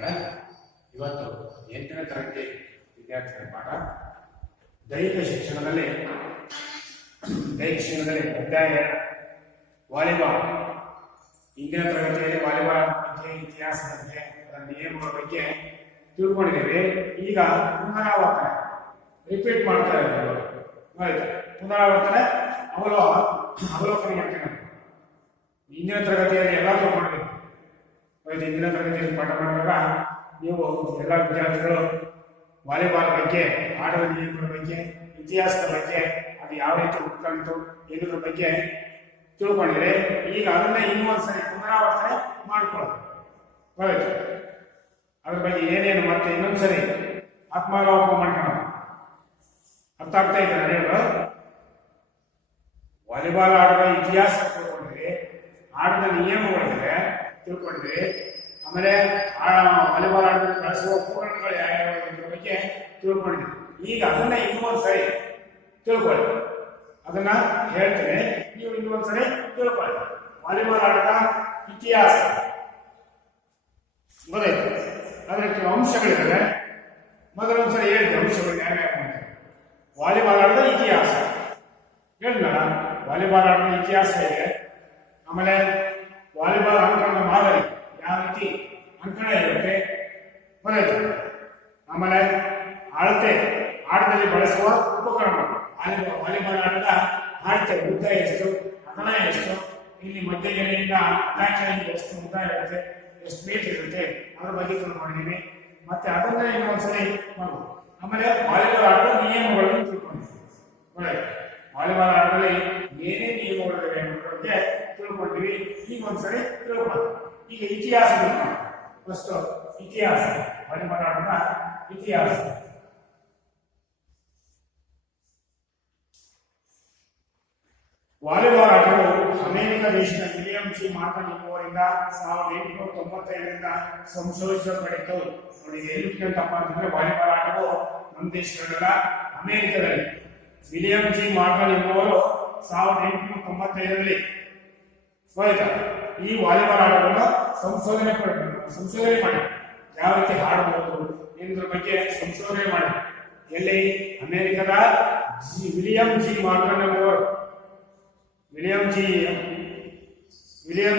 ವಿದ್ಯಾರ್ಥಿಗಳೇ, ಇವತ್ತು 8ನೇ ತರಗತಿ ವಿದ್ಯಾರ್ಥಿಗಳ ಪಾಠ ದೈಹಿಕ ಶಿಕ್ಷಣದಲ್ಲಿ ಅಧ್ಯಾಯ ವಾಲಿಬಾಲ್. ಇಂದಿನ ತರಗತಿಯಲ್ಲಿ ವಾಲಿಬಾಲ್ ಬಗ್ಗೆ, ಇತಿಹಾಸದ ಬಗ್ಗೆ, ಅದರ ನಿಯಮಗಳ ಬಗ್ಗೆ ತಿಳ್ಕೊಂಡಿದ್ದೇವೆ. ಈಗ ಪುನರಾವರ್ತನೆ ರಿಪೀಟ್ ಮಾಡ್ತಾ ಇದ್ದೇವೆ. ಪುನರಾವರ್ತನೆ ಅವಲೋಕನ ಮಾಡ್ತೇನೆ. ಇಂದಿನ ತರಗತಿಯಲ್ಲಿ ಎಲ್ಲ ತಿಳ್ಕೊಂಡಿದ್ದೀವಿ. ಇಂದಿನ ತರಗತಿಯಲ್ಲಿ ಪಾಠ ಮಾಡುವಾಗ ನೀವು ಎಲ್ಲ ವಿದ್ಯಾರ್ಥಿಗಳು ವಾಲಿಬಾಲ್ ಬಗ್ಗೆ, ಆಟದ ನಿಯಮಗಳ ಬಗ್ಗೆ, ಇತಿಹಾಸದ ಬಗ್ಗೆ, ಅದು ಯಾವ ರೀತಿ ಹುಟ್ಕೊಂತು ಎನ್ನುವುದ್ರ ಬಗ್ಗೆ ತಿಳ್ಕೊಂಡಿದ್ರೆ ಈಗ ಅದನ್ನೇ ಇನ್ನೊಂದ್ಸರಿ ಪುನರಾವರ್ತನೆ ಮಾಡ್ಕೊಳ್ಳೋದು. ಅದ್ರ ಬಗ್ಗೆ ಏನೇನು ಮತ್ತೆ ಇನ್ನೊಂದ್ಸರಿ ಆತ್ಮಾವಲೋಕನ ಮಾಡ್ಕೊಳ್ಳೋದು. ಅರ್ಥ ಆಗ್ತಾ ಇದೆ ಹೇಳೋದು. ವಾಲಿಬಾಲ್ ಆಡುವ ಇತಿಹಾಸ ತಿಳ್ಕೊಂಡ್ರಿ, ಆಟದ ನಿಯಮಗಳಿದೆ ತಿಳ್ಕೊಂಡ್ರಿ, ಆಮೇಲೆ ವಾಲಿಬಾಲ್ ಆಟದಲ್ಲಿ ಬಳಸುವ ಉಪಕರಣಗಳು ಯಾವ್ಯಾವ ಇದ್ರ ಬಗ್ಗೆ ತಿಳ್ಕೊಂಡಿದ್ವಿ. ಈಗ ಅದನ್ನ ಇನ್ನೊಂದ್ಸರಿ ತಿಳ್ಕೊಳ್ಳಿ. ಅದನ್ನ ಹೇಳ್ತೇನೆ, ನೀವು ಇನ್ನೊಂದ್ಸರಿ ತಿಳ್ಕೊಳ್ಳಿ. ವಾಲಿಬಾಲ್ ಆಟದ ಇತಿಹಾಸ ಗೊತ್ತಾಯ್ತು. ಅದಕ್ಕೆ ಅಂಶಗಳಿದ್ದಾವೆ. ಮೊದಲೊಂದ್ಸರಿ ಹೇಳಿದೆ ಅಂಶಗಳು ಯಾವ್ಯಾವ ಅಂತ. ವಾಲಿಬಾಲ್ ಆಟದ ಇತಿಹಾಸ ಹೇಳಿದ್ನಲ್ಲ, ವಾಲಿಬಾಲ್ ಆಟದ ಇತಿಹಾಸ ಇದೆ. ಆಮೇಲೆ ವಾಲಿಬಾಲ್ ಅಂಕಣದ ಮಾದರಿ ಯಾವ ರೀತಿ ಅಂಕಣ ಇರುತ್ತೆ ಗೊತ್ತಾಯ್ತು. ಆಮೇಲೆ ಅಳತೆ, ಆಟದಲ್ಲಿ ಬಳಸುವ ಉಪಕರಣಗಳು, ವಾಲಿಬಾಲ್ ಆಟದ ಅಳತೆ, ಉದ್ದ ಎಷ್ಟು, ಅಗಲ ಎಷ್ಟು, ಇಲ್ಲಿ ಮಧ್ಯಗೆರೆಯಿಂದ ಅಟ್ಯಾಕ್ ಎಷ್ಟು ಉದ್ದ ಇರುತ್ತೆ, ಎಷ್ಟು ವೇಟ್ ಇರುತ್ತೆ, ಅದ್ರ ಬಗ್ಗೆ ತಿಳ್ಕೊಂಡಿದ್ದೀವಿ. ಮತ್ತೆ ಅದನ್ನ ಇನ್ನೊಂದ್ಸರಿ ಮಾಡ್ಬೋದು. ಆಮೇಲೆ ವಾಲಿಬಾಲ್ ಆಟದ ನಿಯಮಗಳನ್ನು ತಿಳ್ಕೊಂಡಿದ್ದೀವಿ. ವಾಲಿಬಾಲ್ ಆಟದಲ್ಲಿ ಏನೇ ನಿಯಮಗಳಿವೆ ಅನ್ನೋದ್ರ ಬಗ್ಗೆ ತಿಳ್ಕೊಂಡಿವಿ. ಈಗ ಒಂದ್ಸರಿ ತಿಳ್ಕೊಳ್ಳೋದು. ಈಗ ಇತಿಹಾಸ ಫಸ್ಟ್ ಇತಿಹಾಸ, ವಾಲಿಬಾಲ್ ಆಟದ ಇತಿಹಾಸ. ವಾಲಿಬಾಲ್ ಆಟವು ಅಮೆರಿಕ ದೇಶದ ವಿಲಿಯಂ ಜಿ ಮಾರ್ಗನ್ ಎಂಬುವರಿಂದ 1895ರಿಂದ ಸಂಶೋಧಿಸಲ್ಪಟ್ಟಿತು. ನೋಡಿ, ಎಲ್ಲಿಂತಪ್ಪ ಅಂತಂದ್ರೆ ವಾಲಿಬಾಲ್ ಆಟವು ನಮ್ಮ ದೇಶದಲ್ಲ, ಅಮೆರಿಕದಲ್ಲಿ ವಿಲಿಯಂ ಜಿ ಮಾರ್ಗನ್ ಎಂಬುವರು 1895ರಲ್ಲಿ ಈ ವಾಲಿಬಾಲ್ ಆಟವನ್ನು ಸಂಶೋಧನೆ ಮಾಡಿ ಯಾವ ರೀತಿ ಆಡಬಹುದು ಎನ್ನುವುದ್ರ ಬಗ್ಗೆ ಸಂಶೋಧನೆ ಮಾಡಿ. ಎಲ್ಲಿ? ಅಮೆರಿಕದ ವಿಲಿಯಂ ಜಿ ಮಾರ್ಗನ್ ಎಂಬುವರು. ವಿಲಿಯಂ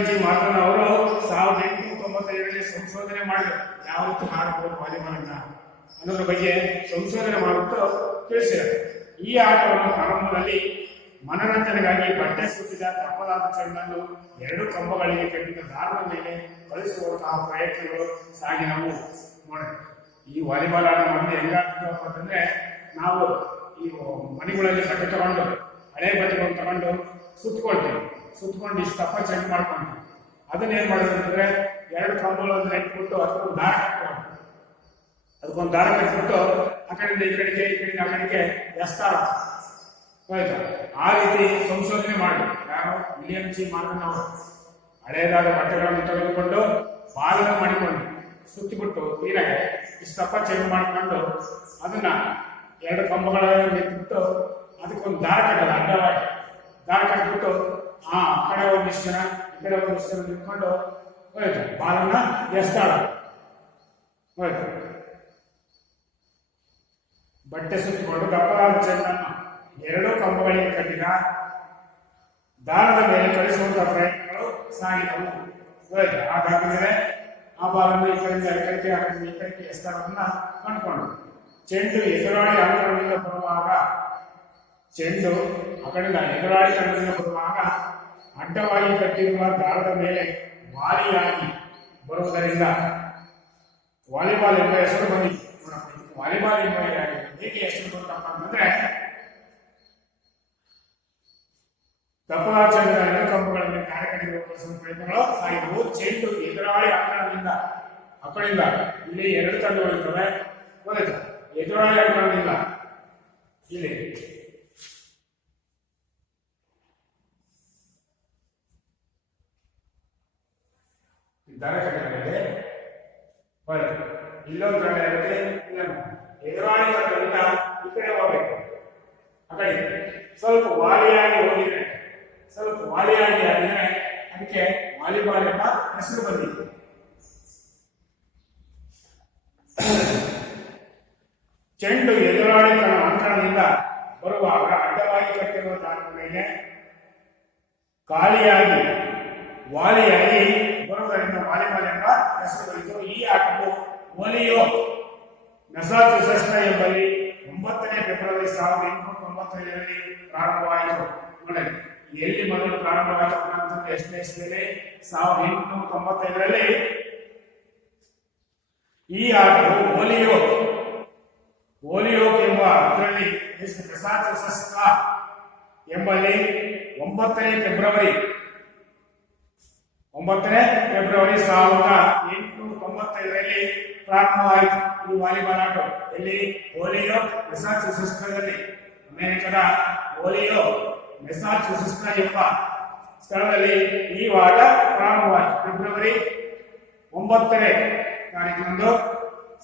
ಜಿ ಮಾರ್ಗನ್ ಅವರು 1895ರಲ್ಲಿ ಸಂಶೋಧನೆ ಮಾಡಿದರು. ಯಾವ ರೀತಿ ಆಡಬಹುದು ವಾಲಿಬಾಲ್ ಅನ್ನ ಅನ್ನೋದ್ರ ಬಗ್ಗೆ ಸಂಶೋಧನೆ ಮಾಡಿಬಿಟ್ಟು ತಿಳಿಸಿದರು. ಈ ಆಟವನ್ನು ಪ್ರಾರಂಭದಲ್ಲಿ ಮನರಂಜನೆಗಾಗಿ ಬಟ್ಟೆ ಸುತ್ತಿದ ದಪ್ಪದಾದ ಚೆಂಡನ್ನು 2 ಕಂಬಗಳಿಗೆ ಕಟ್ಟಿದ ದಾರದ ಮೇಲೆ ಕಳಿಸುವಂತಹ ಪ್ರಯತ್ನಗಳು ಸಾಗಿದವು. ನೋಡಿ, ಈ ವಾಲಿಬಾಲ್ ಆಟ ಮಂದಿ ಹೆಂಗಾಗ್ತದಪ್ಪ ಅಂತಂದ್ರೆ, ನಾವು ಈ ಮನೆಗಳಲ್ಲಿ ಬಟ್ಟೆ ತಗೊಂಡು, ಹಳೆ ಬಟ್ಟೆಗಳನ್ನು ತಗೊಂಡು ಸುತ್ಕೊಂಡು ಇಷ್ಟು ದಪ್ಪ ಚೆಂಡು ಮಾಡ್ಕೊಂಡ್ವಿ. ಅದನ್ನ ಏನ್ ಮಾಡೋದು ಅಂತಂದ್ರೆ, 2 ಕಂಬಗಳನ್ನು ನೆಟ್ಬಿಟ್ಟು ಅದಕ್ಕೊಂದು ದಾರ ಕಟ್ಬಿಟ್ಟು ಆ ಕಡೆಯಿಂದ ಈ ಕಡೆಗೆ, ಈ ಕಡೆಯಿಂದ ಆ ಕಡೆಗೆ ಎಸ್ತಾರ. ಆಯ್ತಾ? ಆ ರೀತಿ ಸಂಶೋಧನೆ ಮಾಡಿ ಯಾರು? ವಿಲಿಯಂ ಜಿ ಮಾರ್ಗನ್ ಅವರು ಹಳೆಯದಾದ ಬಟ್ಟೆಗಳನ್ನು ತೆಗೆದುಕೊಂಡು ಬಾಲನ್ನು ಮಾಡಿಕೊಂಡು ಸುತ್ತಿಬಿಟ್ಟು ನೀರಾಗೆ ಇಷ್ಟಪ್ಪ ಚೆಂಡು ಮಾಡ್ಕೊಂಡು ಅದನ್ನ 2 ಕಂಬಗಳನ್ನು ನೆಟ್ಬಿಟ್ಟು ಅದಕ್ಕೊಂದು ದಾರ ಕಟ್ಟಲ್ಲ, ಅಡ್ಡವಾಗಿ ದಾರ ಕಟ್ಬಿಟ್ಟು ಆ ಕಡೆ ಒಂದಿಷ್ಟು ಜನ, ಈ ಕಡೆ ಒಂದಿಷ್ಟು ಜನ ನಿಂತ್ಕೊಂಡು ಹೋಯ್ತು ಬಾಲನ್ನ ಎಸ್ತಾಳ. ಹೋಯ್ತು, ಬಟ್ಟೆ ಸುತ್ತಿಕೊಂಡು ದಪ್ಪದಾದ ಚೆಂಡನ್ನು 2 ಕಂಬಗಳಿಗೆ ಕಟ್ಟಿದ ದಾರದ ಮೇಲೆ ಕಳಿಸುವಂತಹ ಪ್ರಯತ್ನಗಳು ಸಾಗಿದವು. ಹಾಗಾದರೆ ಆ ಬಾಲನ್ನು ಈ ಕಡೆಯಿಂದ ಈ ಕಡೆಗೆ ಎಸ್ತರನ್ನ ಕಂಡುಕೊಂಡು ಚೆಂಡು ಎದುರಾಳಿ ಅಂಕಣದಿಂದ ಬರುವಾಗ ಅಡ್ಡವಾಗಿ ಕಟ್ಟಿರುವ ದಾರದ ಮೇಲೆ ವಾಲಿಯಾಗಿ ಬರುವುದರಿಂದ ವಾಲಿಬಾಲ್ ಎಂಬ ಹೆಸರು ಬಂದಿತ್ತು. ವಾಲಿಬಾಲ್ ಎಂಬ ಹೇಗೆ ಹೆಸರು ಬಂತಪ್ಪ ಅಂತಂದ್ರೆ, ದಪ್ಪದಾದ ಚೆಂಡಿನ 2 ಕಂಬಗಳಲ್ಲಿ ಕಾರ್ಯಕರಿಸುವ ಪ್ರಯತ್ನಗಳು ಸಾಗಿದವು. ಚೆಂಡು ಎದುರಾಳಿ ಅಂಕಣದಿಂದ, ಆ ಕಡೆಯಿಂದ ಇಲ್ಲಿ 2 ತಂಡಗಳಿರ್ತವೆ. ಗೊತ್ತಾಯ್ತು? ಎದುರಾಳಿ ಅಂಕಣದಿಂದ ಇಲ್ಲಿ ದಾರ ಕಟ್ಟಿದ್ದಾರೆ. ಇಲ್ಲೊಂದು ತಂಡ ಇರುತ್ತೆ, ಎದುರಾಳಿ ತಂಡದಿಂದ ಈ ಕಡೆ ಹೋಗ್ಬೇಕು. ಆ ಕಡೆ ಸ್ವಲ್ಪ ವಾಲಿಯಾಗಿ ಹೋಗಿದ್ರೆ, ಅದಕ್ಕೆ ವಾಲಿಬಾಲ್ ಎಂಬ ಹೆಸರು ಬಂದಿತ್ತು. ಚೆಂಡು ಎದುರಾಳಿ ತನ್ನ ಅಂಕಣದಿಂದ ಬರುವಾಗ ಅಡ್ಡವಾಗಿ ಕಟ್ಟಿರುವ ದಾರದ ಮೇಲೆ ಖಾಲಿಯಾಗಿ ವಾಲಿಯಾಗಿ ಬರುವುದರಿಂದ ವಾಲಿಬಾಲ್ ಎಂಬ ಹೆಸರು ಬಂತು. ಈ ಆಟವು ಒಲಿಯೋ ಮೆಸಾಚುಸೆಟ್ಸ್ ಎಂಬಲ್ಲಿ 9ನೇ ಫೆಬ್ರವರಿ 1895ರಲ್ಲಿ ಪ್ರಾರಂಭವಾಯಿತು. ನೋಡಿ ಎಲ್ಲಿ ಮೊದಲು ಪ್ರಾರಂಭವಾಯಿತು ಅಂತಂದ್ರೆ ಎಷ್ಟನೇ ಇಸ್ವಿಯಲ್ಲಿ 1895ರಲ್ಲಿ ಈ ಆಟವು ಓಲಿಯೋಕ್ ಎಂಬ ಇದರಲ್ಲಿ ಮೆಸಾಚುಸೆಟ್ಸ್ ಎಂಬಲ್ಲಿ 9ನೇ ಫೆಬ್ರವರಿ 1895ರಲ್ಲಿ ಪ್ರಾರಂಭವಾಯಿತು. ಈ ವಾಲಿಬಾಲ್ ಆಟ ಎಲ್ಲಿ ಓಲಿಯೋಕ್ ಮೆಸಾಚುಸೆಟ್ಸ್ನಲ್ಲಿ ಅಮೆರಿಕದ ಓಲಿಯೋಕ್ ಮೆಸಾಚುಸೆಟ್ಸ್ ಎಂಬ ಸ್ಥಳದಲ್ಲಿ ಈ ಆಟ ಪ್ರಾರಂಭವಾಯಿತು. ಫೆಬ್ರವರಿ 9ನೇ ತಾರೀಕಿನಂದು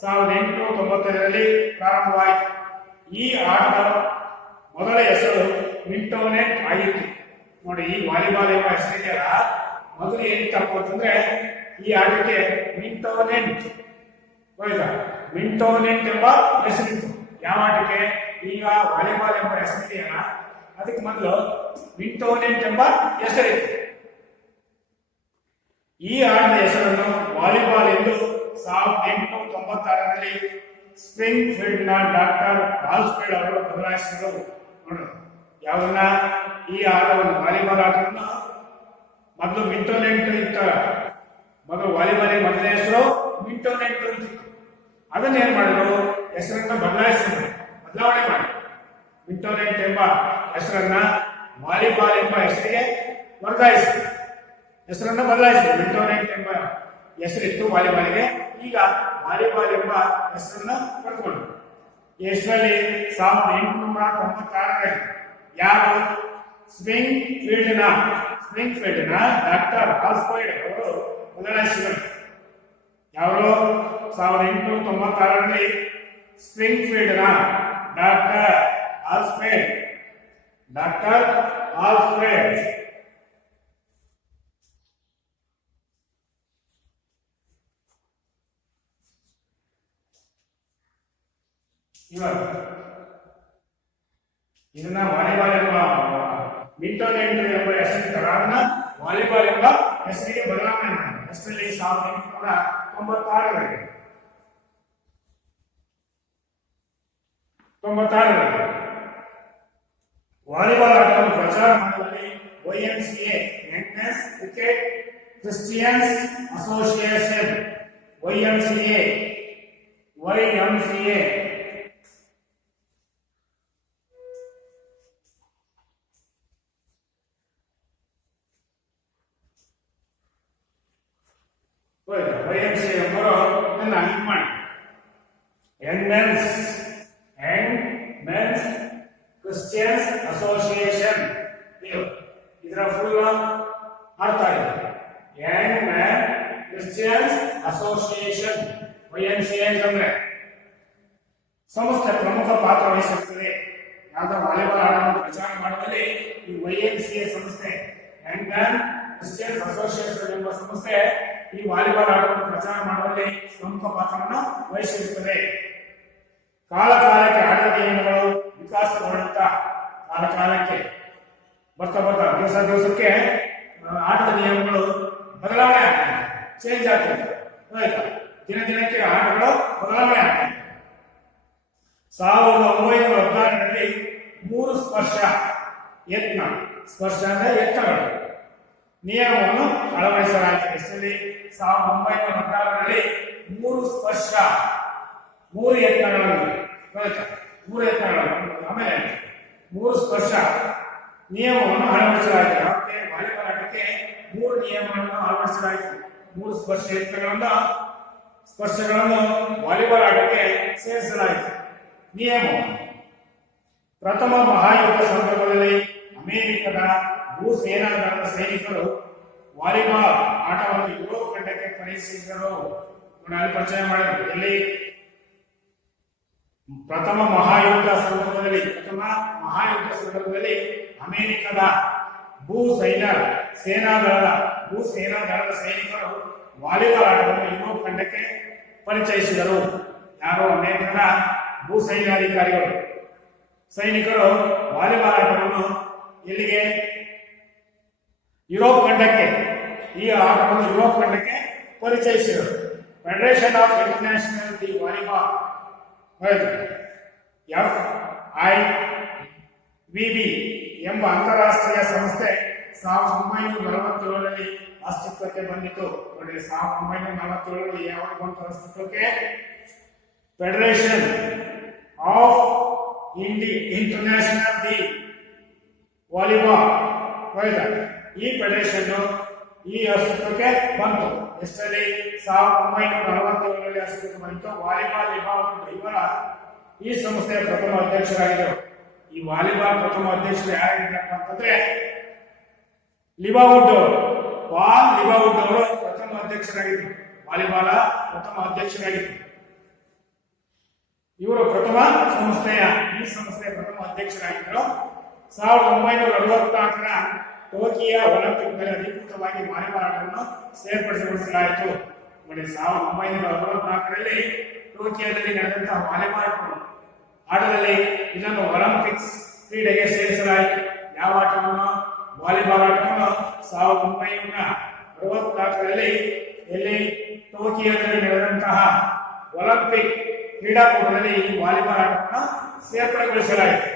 1895ರಲ್ಲಿ ಪ್ರಾರಂಭವಾಯಿತು. ಈ ಆಟದ ಮೊದಲ ಹೆಸರು ಮಿಂಟೋನೆಟ್ ಆಗಿತ್ತು. ನೋಡಿ ಈ ವಾಲಿಬಾಲ್ ಎಂಬ ಹೆಸರಿದೆಯಲ್ಲ, ಮೊದಲು ಏನಿತ್ತಪ್ಪ ಅಂತಂದ್ರೆ ಈ ಆಟಕ್ಕೆ ಮಿಂಟೋನೆಟ್ ಎಂಬ ಹೆಸರಿತ್ತು. ಯಾವ ಆಟಕ್ಕೆ? ಈಗ ವಾಲಿಬಾಲ್ ಎಂಬ ಹೆಸರಿದೆಯಲ್ಲ, ಅದಕ್ಕೆ ಮೊದಲು ಮಿಂಟೋನೆಟ್ ಎಂಬ ಹೆಸರಿತ್ತು. ಈ ಆಟದ ಹೆಸರನ್ನು ವಾಲಿಬಾಲ್ ಎಂದು 1896ರಲ್ಲಿ ಸ್ಪ್ರಿಂಗ್ ಫೀಲ್ಡ್ ನ ಡಾಕ್ಟರ್ ಆಲ್ಸ್ಫೀಲ್ಡ್ ಅವರು ಬದಲಾಯಿಸಿದರು. ನೋಡೋಣ ಯಾವನ್ನ ಈ ಆಟವನ್ನು ವಾಲಿಬಾಲ್ ಆಟವನ್ನು ಮೊದಲು ಮಿಂಟೋನೆಟ್ ಇತ್ತ. ಮೊದಲು ವಾಲಿಬಾಲ್ ಮೊದಲನೇ ಹೆಸರು ಮಿಂಟೋನೆಟ್ ಅಂತಿತ್ತು. ಅದನ್ನೇನ್ ಮಾಡಿದ್ರು, ಹೆಸರನ್ನ ಬದಲಾವಣೆ ಮಾಡಿ ಮಿಂಟೋನೆಟ್ ಎಂಬ ಹೆಸರನ್ನ ವಾಲಿಬಾಲ್ ಎಂಬ ಹೆಸರಿಗೆ ವರ್ಗಾಯಿಸಿ ಹೆಸರನ್ನ ಬದಲಾಯಿಸಿ. ಮಿಂಟೋನೆಟ್ ಎಂಬ ಹೆಸರಿತ್ತು ವಾಲಿಬಾಲ್ಗೆ, ಈಗ ವಾಲಿಬಾಲ್ ಎಂಬ ಹೆಸರನ್ನ ಪಡೆದುಕೊಂಡು ಎಷ್ಟರಲ್ಲಿ 1896ರಲ್ಲಿ ಯಾರು ಸ್ಪ್ರಿಂಗ್ ಫೀಲ್ಡ್ ನ ಡಾಕ್ಟರ್ ಆಲ್ಸ್ಫೀಲ್ಡ್ ಅವರು ಬದಲಾಯಿಸಿದರು. ಯಾರು 1896ರಲ್ಲಿ ಸ್ಪ್ರಿಂಗ್ ಫೀಲ್ಡ್ ನ ಡಾಕ್ಟರ್ ಆಲ್ಸ್ಫೀಲ್ಡ್ ಇದನ್ನ ವಾಲಿಬಾಲ್ ಎಂಬ ಮಿಂಟೋನೆಟ್ ಎಂಬ ಹೆಸರಿತ್ತಲ್ಲ, ಅದನ್ನ ವಾಲಿಬಾಲ್ ಎಂಬ ಹೆಸರಿಗೆ ಬದಲಾವಣೆ ಮಾಡಿದೆ. ಹೆಸರಲ್ಲಿ 1896ರಲ್ಲಿ ವಾಲಿಬಾಲ್ ಆಟವನ್ನು ಪ್ರಚಾರ ಮಾಡುವಲ್ಲಿ YMCA men's cricket Christians association YMCA ಎಂಬರು ನನ್ನ ಅಲಿಂಕ್ ಮಾಡಿ ಯಂಗ್ ಮೆನ್ಸ್ ಕ್ರಿಶ್ಚಿಯನ್ಸ್ ಅಸೋಸಿಯೇಷನ್. ಇದರ ಫುಲ್ ಅರ್ಥ ಇದೆ, Young man Christians association. YMCA ಅಂತಂದ್ರೆ ಸಂಸ್ಥೆ ಪ್ರಮುಖ ಪಾತ್ರ ವಹಿಸುತ್ತದೆ. ಯಾವ್ದಾರ ವಾಲಿಬಾಲ್ ಆಟವನ್ನು ಪ್ರಚಾರ ಮಾಡುವಲ್ಲಿ ಈ YMCA ಸಂಸ್ಥೆ, ಯಂಗ್ ಮ್ಯಾನ್ ಕ್ರಿಶ್ಚಿಯನ್ಸ್ ಅಸೋಸಿಯೇಷನ್ ಎಂಬ ಸಂಸ್ಥೆ ಈ ವಾಲಿಬಾಲ್ ಆಟವನ್ನು ಪ್ರಚಾರ ಮಾಡುವಲ್ಲಿ ಪ್ರಮುಖ ಪಾತ್ರವನ್ನು ವಹಿಸಿರುತ್ತದೆ. ಕಾಲಕಾಲಕ್ಕೆ ಆಟದ ನಿಯಮಗಳು ವಿಕಾಸಗೊಳ್ಳುತ್ತಾ ಕಾಲಕಾಲಕ್ಕೆ ಬರ್ತಾ ದಿವಸಕ್ಕೆ ಆಟದ ನಿಯಮಗಳು ಬದಲಾವಣೆ ಆಗ್ತದೆ, ಚೇಂಜ್ ಆಗ್ತದೆ. ದಿನಕ್ಕೆ ಆಟಗಳು ಬದಲಾವಣೆ ಆಗ್ತದೆ. 1914ರಲ್ಲಿ 3 ಸ್ಪರ್ಶ ಅಂದ್ರೆ ಎತ್ತಗಳು ನಿಯಮವನ್ನು ಅಳವಡಿಸಲಾಯಿತು. ಎಷ್ಟರಲ್ಲಿ 1914ರಲ್ಲಿ 3 ಸ್ಪರ್ಶ 3 ಎತ್ತಗಳನ್ನು ಆಮೇಲೆ 3 ಸ್ಪರ್ಶ ನಿಯಮವನ್ನು ಅಳವಡಿಸಲಾಯಿತು. ವಾಲಿಬಾಲ್ ಆಟಕ್ಕೆ 3 ನಿಯಮಗಳನ್ನು ಅಳವಡಿಸಲಾಯಿತು. 3 ಸ್ಪರ್ಶಗಳನ್ನು ವಾಲಿಬಾಲ್ ಆಟಕ್ಕೆ ಸೇರಿಸಲಾಯಿತು. ನಿಯಮ: ಪ್ರಥಮ ಮಹಾಯುದ್ಧ ಸಂದರ್ಭದಲ್ಲಿ ಅಮೆರಿಕದ ಭೂ ಸೇನಾದಳದ ಸೈನಿಕರು ವಾಲಿಬಾಲ್ ಆಟವನ್ನು ಯುರೋಪ್ ಖಂಡಕ್ಕೆ ಪರಿಚಯಿಸಿದರು. ಪರಿಚಯ ಮಾಡಿದರು. ಎಲ್ಲಿ? ಪ್ರಥಮ ಮಹಾಯುದ್ಧ ಸಂದರ್ಭದಲ್ಲಿ ಅಮೆರಿಕದ ಭೂ ಸೇನಾದಳದ ಸೈನಿಕರು ವಾಲಿಬಾಲ್ ಆಟವನ್ನು ಯುರೋಪ್ ಖಂಡಕ್ಕೆ ಪರಿಚಯಿಸಿದರು. ಯಾರು? ಅಮೆರಿಕದ ಭೂ ಸೈನ್ಯಾಧಿಕಾರಿಗಳು ಸೈನಿಕರು ವಾಲಿಬಾಲ್ ಆಟವನ್ನು ಎಲ್ಲಿಗೆ ಯುರೋಪ್ ಖಂಡಕ್ಕೆ ಈ ಆಟವನ್ನು ಯುರೋಪ್ ಖಂಡಕ್ಕೆ ಪರಿಚಯಿಸಿದರು. Federation of international the volleyball FIVB ಎಂಬ ಅಂತಾರಾಷ್ಟ್ರೀಯ ಸಂಸ್ಥೆ 1947ರಲ್ಲಿ ಅಸ್ತಿತ್ವಕ್ಕೆ ಬಂದಿತು. ನೋಡಿ 1947ರಲ್ಲಿ ಯಾವಾಗ ಬಂತು ಅಸ್ತಿತ್ವಕ್ಕೆ? Federation of international the volleyball ಈ ಫೆಡರೇಷನ್ ಈ ಅಸ್ತಿತ್ವಕ್ಕೆ ಬಂತು. ಎಷ್ಟರಲ್ಲಿ? 1947ರಲ್ಲಿ ಅಸ್ತಿತ್ವಕ್ಕೆ ಬಂತು. ವಾಲಿಬಾಲ್ ಲಿಬಾವುಡ್ ಇವರ ಈ ಸಂಸ್ಥೆಯ ಪ್ರಥಮ ಅಧ್ಯಕ್ಷರಾಗಿದ್ದರು. ಈ ವಾಲಿಬಾಲ್ ಪ್ರಥಮ ಅಧ್ಯಕ್ಷರು ಯಾರಾಗಿದ್ದಪ್ಪ ಅಂತಂದ್ರೆ ಲಿಬಾವುಡ್, ಪಾಲ್ ಲಿಬಾವುಡ್ ಅವರು ಪ್ರಥಮ ಅಧ್ಯಕ್ಷರಾಗಿದ್ದರು. ವಾಲಿಬಾಲ್ ಪ್ರಥಮ ಅಧ್ಯಕ್ಷರಾಗಿದ್ದರು. ಇವರು ಪ್ರಥಮ ಈ ಸಂಸ್ಥೆಯ ಪ್ರಥಮ ಅಧ್ಯಕ್ಷರಾಗಿದ್ದರು. 1964ರ ಟೋಕಿಯೋ ಒಲಿಂಪಿಕ್ ನಲ್ಲಿ ಅಧಿಕೃತವಾಗಿ ವಾಲಿಬಾಲ್ ಆಟವನ್ನು ಸೇರ್ಪಡೆಗೊಳಿಸಲಾಯಿತು. ನೋಡಿ 1964ರಲ್ಲಿ ಟೋಕಿಯೋದಲ್ಲಿ ನಡೆದಂತಹ ವಾಲಿಬಾಲ್ ಆಟದಲ್ಲಿ ಇದನ್ನು ಒಲಿಂಪಿಕ್ಸ್ ಕ್ರೀಡೆಗೆ ಸೇರಿಸಲಾಯಿತು. ಯಾವ ಆಟವನ್ನು? ವಾಲಿಬಾಲ್ ಆಟವನ್ನು 1964ರಲ್ಲಿ ಎಲ್ಲಿ ಟೋಕಿಯೋದಲ್ಲಿ ನಡೆದಂತಹ ಒಲಿಂಪಿಕ್ ಕ್ರೀಡಾಕೂಟದಲ್ಲಿ ಈ ವಾಲಿಬಾಲ್ ಆಟವನ್ನು ಸೇರ್ಪಡೆಗೊಳಿಸಲಾಯಿತು.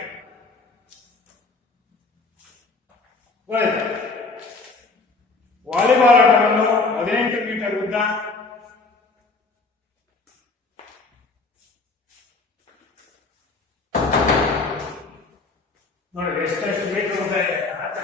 ವಾಲಿಬಾಲ್ ಆಟವನ್ನು 18 ಮೀಟರ್ ಉದ್ದ, ನೋಡಿ ಎಷ್ಟೆಷ್ಟು ಮೀಟರ್ ಉದ್ದ ಇದೆ ಆಟ.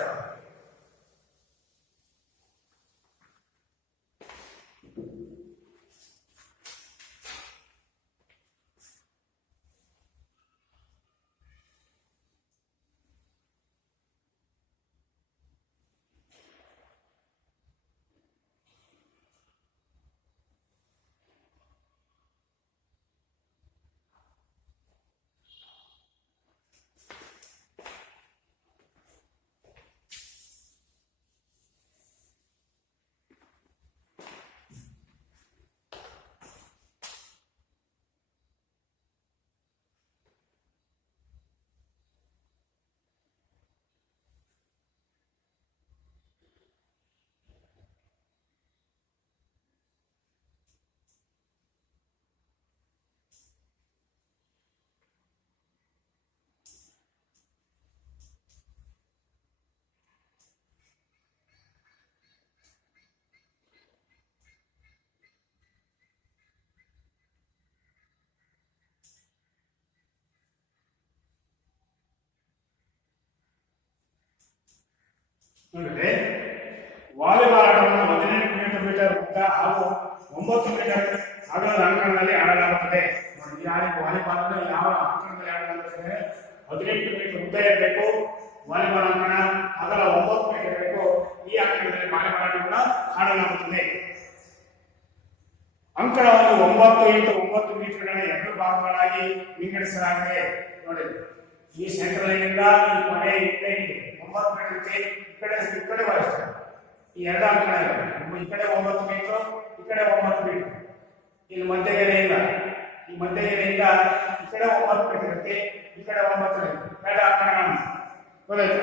ನೋಡಿದ್ರೆ ವಾಲಿಬಾಲ್ ಆಟವನ್ನು 18 ಮೀಟರ್ ಉದ್ದ ಹಾಗೂ 9 ಮೀಟರ್ ಅಗಲದ ಅಂಕಣದಲ್ಲಿ ಆಡಲಾಗುತ್ತದೆ. ನೋಡಿ ವಾಲಿಬಾಲ್ ಅನ್ನು ಯಾವ ಅಂಕಣದಲ್ಲಿ ಆಡಲಾಗುತ್ತದೆ? 18 ಮೀಟರ್ ಉದ್ದ ಇರಬೇಕು ವಾಲಿಬಾಲ್ ಅಂಕಣ, ಅಗಲ 9 ಮೀಟರ್ ಇರಬೇಕು. ಈ ಅಂಕಣದಲ್ಲಿ ವಾಲಿಬಾಲ್ ಆಟವನ್ನು ಆಡಲಾಗುತ್ತದೆ. ಅಂಕಣವನ್ನು 9 × 9 ಮೀಟರ್ಗಳ 2 ಭಾಗಗಳಾಗಿ ವಿಂಗಡಿಸಲಾಗಿದೆ. ನೋಡಿ ಈ ಸೆಂಟ್ರಲ್ ಲೈನಿಂದ ಈ ಕೊನೆ 9 ಮೀಟರ್ ಈ ಕಡೆ ಬರುತ್ತೆ. ಈ ಎರಡು ಅಂಕಣ ಈ ಕಡೆ 9 ಮೀಟರ್, ಈ ಕಡೆ 9 ಮೀಟರ್. ಇಲ್ಲಿ ಮಧ್ಯಗೆರೆಯಿಂದ ಈ ಕಡೆ 9 ಮೀಟರ್ ಇರುತ್ತೆ, ಈ ಕಡೆ 9 ಮೀಟರ್. ಎರಡು ಅಂಕಣಗಳನ್ನು ಗೊತ್ತಾಯ್ತು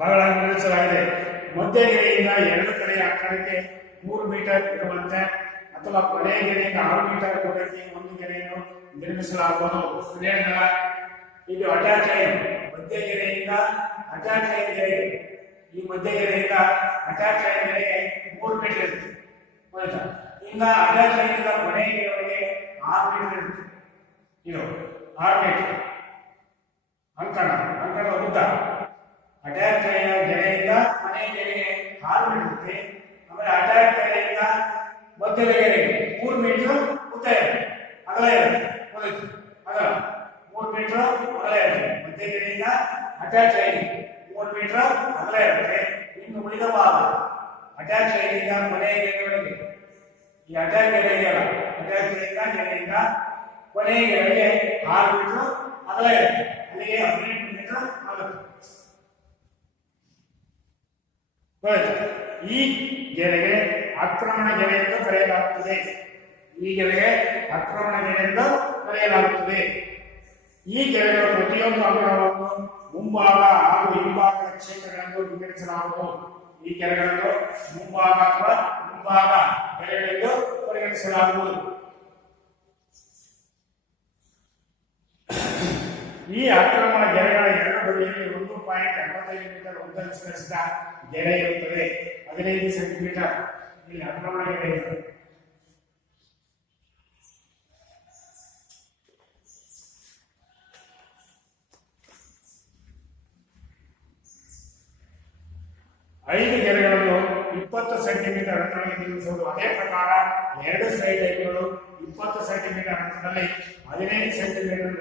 ಭಾಗಗಳಾಗಿ ವಿಂಗಡಿಸಲಾಗಿದೆ. ಮಧ್ಯಗೆರೆಯಿಂದ ಎರಡು ಕಡೆಯ ಅಂಕಣಕ್ಕೆ 3 ಮೀಟರ್ ಇರುವಂತೆ ಅಥವಾ ಕೊನೆಯ ಗೆರೆಯಿಂದ 6 ಮೀಟರ್ ದೂರಕ್ಕೆ ಒಂದು ಗೆರೆಯನ್ನು ನಿರ್ಮಿಸಲಾಗುವುದು. ಇದು ಅಟ್ಯಾಕ್ ಲೈನ್. ಮಧ್ಯಗೆರೆಯಿಂದ ಅಟ್ಯಾಕ್ ಲೈನ್ ಗೆರೆಗೆ, ಈ ಮಧ್ಯಗೆರೆಯಿಂದ ಅಟ್ಯಾಕ್ ಲೈನ್ ಗೆರೆಗೆ 3 ಮೀಟರ್ ಇರುತ್ತೆ. ಆಯ್ತಾ? ಇನ್ನು ಅಟ್ಯಾಕ್ ಲೈನ್ ಇಂದ ಕೊನೆಯ ಗೆರೆವರೆಗೆ 6 ಮೀಟರ್ ಇರುತ್ತೆ. ಇದು 6 ಮೀಟರ್ ಅಂಕಣ ಉದ್ದ. ಅಟ್ಯಾಕ್ ಲೈನ್ ಗೆರೆಯಿಂದ ಕೊನೆಯ ಗೆರೆಗೆ 6 ಮೀಟರ್ ಇರುತ್ತೆ. ಆಮೇಲೆ ಅಟ್ಯಾಕ್ ಗೆರೆಯಿಂದ ಮಧ್ಯದ ಗೆರೆಗೆ 3 ಮೀಟರ್ ಉದ್ದ ಇರುತ್ತೆ, ಅಗಲ ಇರುತ್ತೆ. ಅಗಲ 3 ಮೀಟರ್ ಅಗಲ ಇರುತ್ತೆ. ಮಧ್ಯಗೆರೆಯಿಂದ ಅಟ್ಯಾಕ್ ಲೈನ್ 3 ಮೀಟರ್ ಅಗಲ ಇರುತ್ತೆ. ಇನ್ನು ಉಳಿದ ಭಾಗ ಅಟ್ಯಾಕ್ ಲೈನಿಂದ ಕೊನೆಯ ಗೆರೆವರೆಗೆ, ಈ ಅಟ್ಯಾಕ್ ಗೆರೆ ಇದೆಯಲ್ಲ, ಅಟ್ಯಾಕ್ ಗೆರೆಯಿಂದ ಕೊನೆಯ ಗೆರೆಗೆ 6 ಮೀಟರ್ ಅಗಲ ಇರುತ್ತೆ. ಅಲ್ಲಿಗೆ 18 ಮೀಟರ್ ಆಗುತ್ತೆ. ಈ ಗೆರೆಗೆ ಆಕ್ರಮಣ ಗೆರೆ ಎಂದು ಕರೆಯಲಾಗುತ್ತದೆ. ಈ ಗೆರೆಗೆ ಆಕ್ರಮಣ ಗೆರೆ ಎಂದು ಕರೆಯಲಾಗುತ್ತದೆ. ಈ ಗೆರೆಗಳ ಪ್ರತಿಯೊಂದು ಅಂಕಣವನ್ನು ಮುಂಭಾಗ ಹಾಗೂ ಹಿಂಭಾಗದ ಕ್ಷೇತ್ರಗಳೆಂದು ವಿಂಗಡಿಸಲಾಗುವುದು. ಈ ಗೆರೆಗಳನ್ನು ಮುಂಭಾಗ ಅಥವಾ ಹಿಂಭಾಗ ಗೆರೆಗಳೆಂದು ಪರಿಗಣಿಸಲಾಗುವುದು. ಈ ಆಕ್ರಮಣ ಗೆರೆಗಳ ಎರಡು ಬದಿಯಲ್ಲಿ 1.85 ಮೀಟರ್ ಉದ್ದ ವಿಸ್ತರಿಸಿದ ಗೆರೆ ಇರುತ್ತದೆ. 15 ಸೆಂಟಿಮೀಟರ್ ಇಲ್ಲಿ ಆಕ್ರಮಣ ಗೆರೆ ಇರುತ್ತದೆ. ಐದು ಗೆರೆಗಳನ್ನು 20 ಸೆಂಟಿಮೀಟರ್ ಅಂತರಕ್ಕೆ ನಿರ್ಮಿಸುವುದು. ಅದೇ ಪ್ರಕಾರ ಎರಡು ಸೈಡ್ ರೇಖೆಗಳು 20 ಸೆಂಟಿಮೀಟರ್ ಅಂತರದಲ್ಲಿ 15 ಸೆಂಟಿಮೀಟರ್